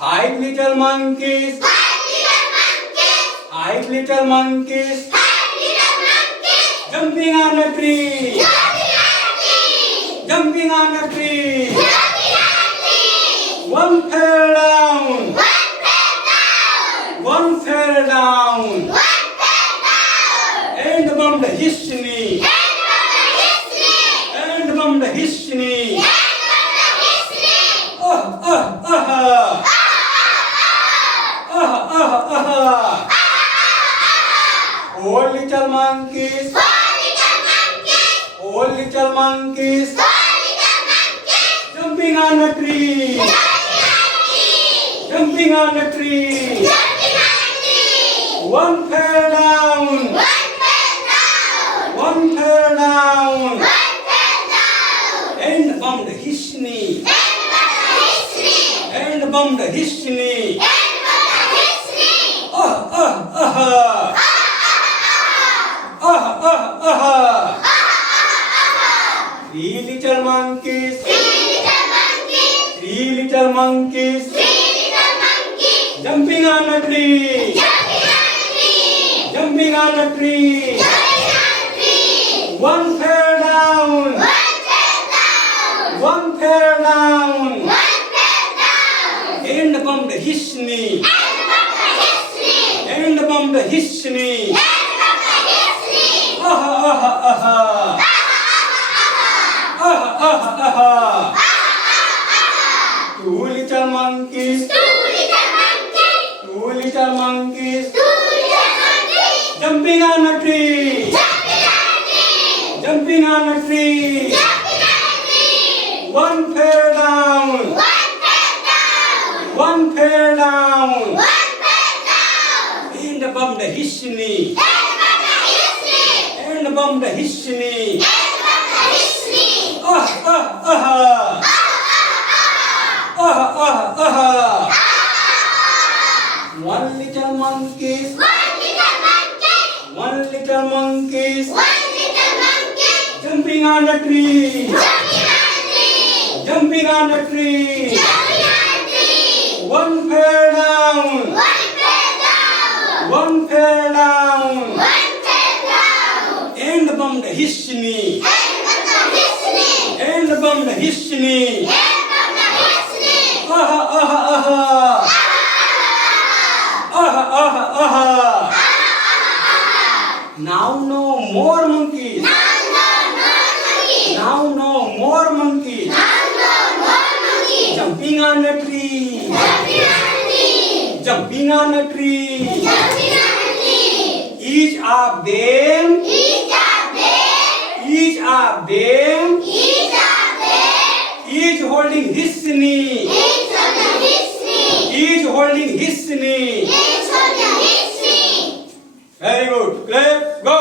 Five little monkeys. Five little monkeys. Jumping on a tree. Jumping on a tree. One fell down. One fell down. And bumped his knee. And bumped his knee. All little monkeys. All little monkeys. Jumping on a tree. Jumping on a tree. One fell down. One fell down. And bumped his knee. And bumped his knee. Three little monkeys. Three little monkeys. Jumping on a tree. Jumping on a tree. One fell down. One fell down. And bumped his knee. And bumped his knee. Two little monkeys. Two little monkeys. Jumping on a tree. Jumping on a tree. One fell down. One fell down. And bumped his knee. And bumped his knee. One little monkeys. One little monkeys. Jumping on a tree. Jumping on a tree. One fell down. One fell down. And bumped his knee. And bumped his knee. Now no more monkeys. Now no more monkeys. Jumping on a tree. Jumping on a tree. Each of them. Each of them. Each holding his knee. Each holding his knee. Very good. Clap. Go.